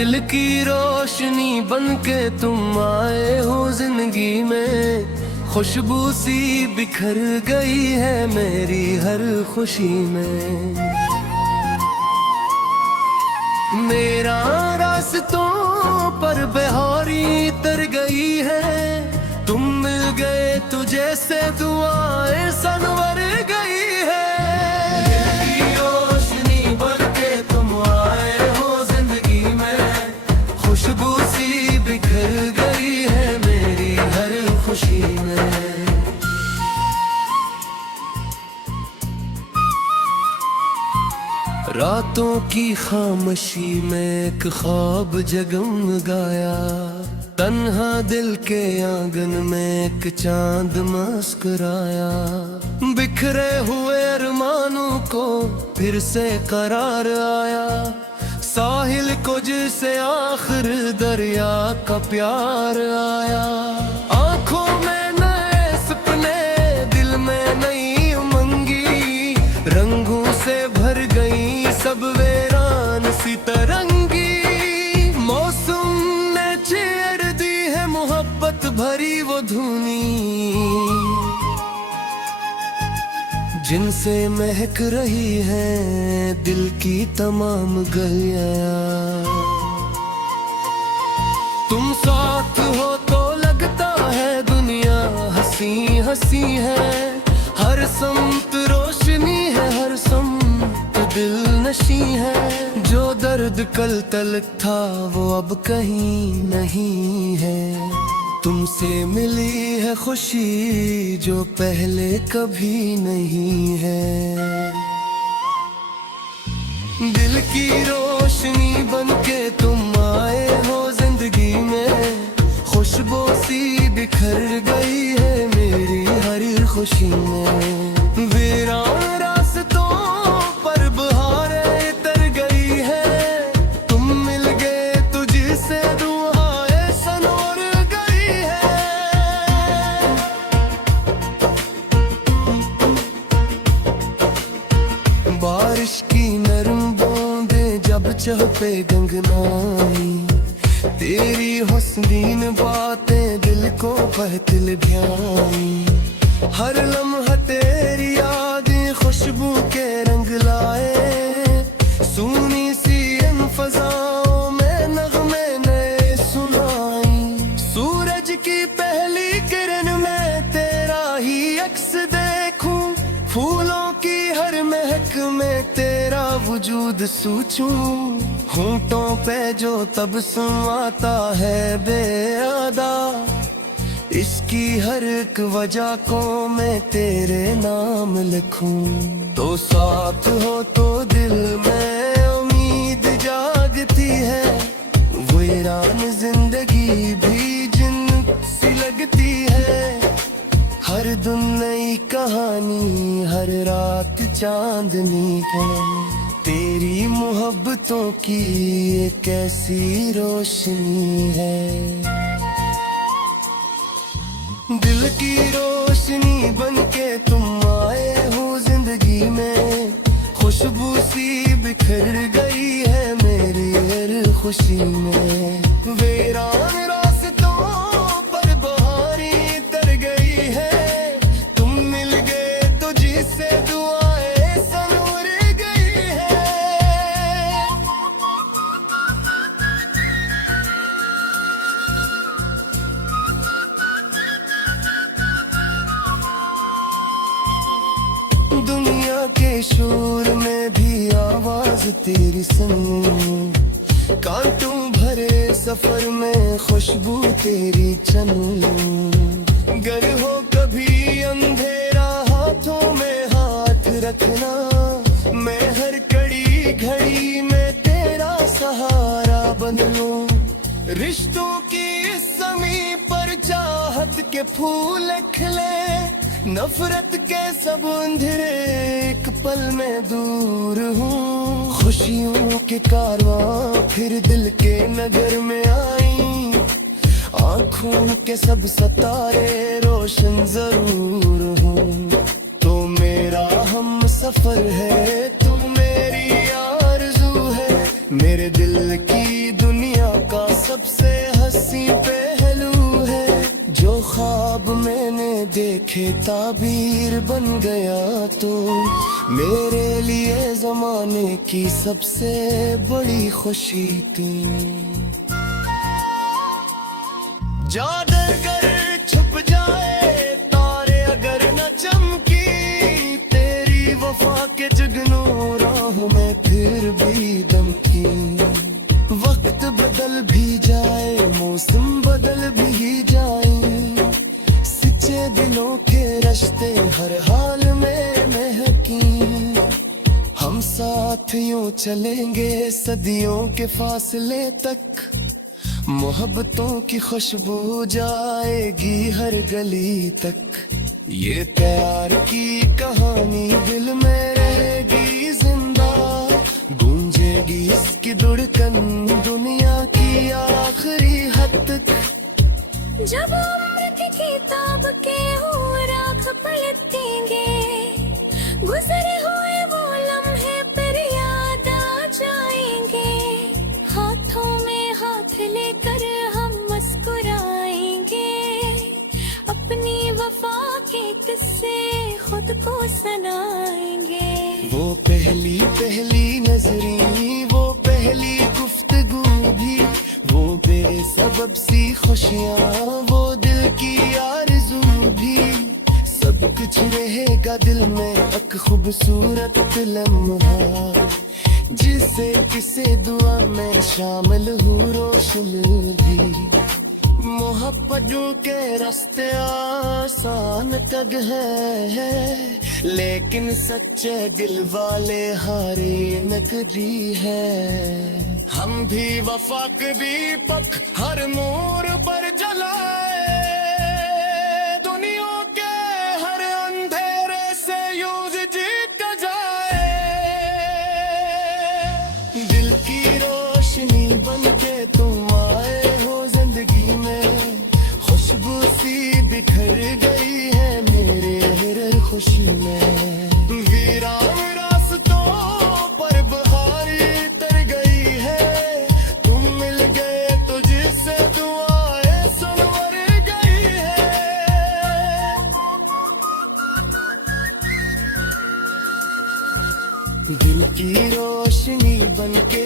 दिल की रोशनी बनके तुम आए हो जिंदगी में, खुशबू सी बिखर गई है मेरी हर खुशी में। मेरा रास्तों पर बहारी तर गई है, तुम मिल गए तो जैसे दुआएं सनवर गई है। दिल की रोशनी बनके तुम आए हो जिंदगी में, खुशबू सी बिखर गई है मेरी हर खुशी में। रातों की खामोशी में एक ख्वाब जगमगाया, तन्हा दिल के आंगन में एक चांद मुस्कुराया। बिखरे हुए अरमानों को फिर से करार आया, साहिल को जिसे आखिर दरिया का प्यार आया। आंखों में नए सपने, दिल में नई उमंगी, रंगों से भर गई सब वीरान सी तरंगी। मौसम ने छेड़ दी है मोहब्बत भरी वो धुनी, जिनसे महक रही है दिल की तमाम गलियां। तुम साथ हो तो लगता है दुनिया हंसी हंसी है, हर समत रोशनी है, हर समत दिल नशी है। जो दर्द कल तलक था वो अब कहीं नहीं है, तुमसे मिली है खुशी जो पहले कभी नहीं है। दिल की रोशनी बनके तुम आए हो जिंदगी में, खुशबू सी बिखर गई है मेरी हर खुशी में। वीरान रास्तों पर बहारें तर गई है, तुम मिल गए तो जिसे दुआएं सनोर गई है। बारिश की नरम बूंदें जब चह पे गंगनाई, तेरी हुस्नीन बातें दिल को बहतिल ध्याई। हर लम्हा तेरी यादें खुशबू के रंग लाए, सुनी सी इन फज़ाओं में नगमे नए सुनाई। सूरज की पहली किरण में तेरा ही अक्स देखूं, फूलों की हर महक में तेरा वजूद सोचूं। होंठों पे जो तबस्सुम आता है बेअदा, इसकी हर एक वजह को मैं तेरे नाम लिखूं। तो साथ हो तो दिल में उम्मीद जागती है, वीरान जिंदगी भी जिन सी लगती है। हर दिन नई कहानी, हर रात चांदनी है, तेरी मोहब्बतों की एक ऐसी रोशनी है। दिल की रोशनी बनके तुम आए हो जिंदगी में, खुशबू सी बिखर गई है मेरी हर खुशी में। वीरान रास्तों पर बहारी तर गई है, तुम मिल गए तो जिसे दुआएं सनूर गई है। दुनिया के शोर में भी आवाज तेरी सुनूं, कांटों भरे सफर में खुशबू तेरी चनूं। गर हो कभी अंधेरा हाथों में हाथ रखना, मैं हर कड़ी घड़ी में तेरा सहारा बन लूं। रिश्तों की इस ज़मीं पर चाहत के फूल खिले, नफरत के सब अंधेरे एक पल में दूर हूँ। खुशियों के कारवां फिर दिल के नगर में आई, आँखों के सब सितारे रोशन जरूर हूँ। तो मेरा हम सफर है, तू मेरी आरज़ू है, मेरे दिल की दुनिया हंसी पहलू है, जो ख्वाब मैंने देखे ताबीर बन गया तो मेरे लिए जमाने की सबसे बड़ी खुशी थी। जादू कर छुप जाए तारे अगर न चमकी, तेरी वफा के जुगनू राहों में फिर भी दमकी। वक्त बदल भी जाए मौसम बदल भी जाए, सच्चे दिलों के रिश्ते हर हाल में महकी। हम साथ यूं चलेंगे सदियों के फासले तक, मोहब्बतों की खुशबू जाएगी हर गली तक। ये प्यार की कहानी दिल में रहेगी जिंदा, गूंजेगी इसकी धड़कन दुनिया की आखिरी हद तक। जब उम्र की किताब के हुए राख पलटेंगे, गुजरे हुए वो लम्हे फिर याद आ जाएंगे। हाथों में हाथ लेकर हम मुस्कुराएंगे, अपनी वफा के किस्से खुद को सुनाएंगे। वो पहली पहली नजरी, वो पहली गुफ्तगू भी, वो बेसबब सी खुशियाँ, वो दिल की आरज़ू भी, सब कुछ रहेगा दिल में एक खूबसूरत लम्हा, जिसे किसे दुआ में शामिल हूँ रोशन भी। मोहब्बतों के रास्ते आसान तक है, लेकिन सच्चे दिल वाले हारे नकदी है। हम भी वफा के दीपक हर मोड़ पर जलाए, दुनिया के हर अंधेरे से यूं जीत जाए। दिल की रोशनी बन के तुम आए हो जिंदगी में, खुशबू सी बिखर गई है मेरे हर खुशी में। वीरान रास्तों पर बहारी तर गई है, तुम मिल गए तो जिससे दुआएं संवर गई है। दिल की रोशनी बन के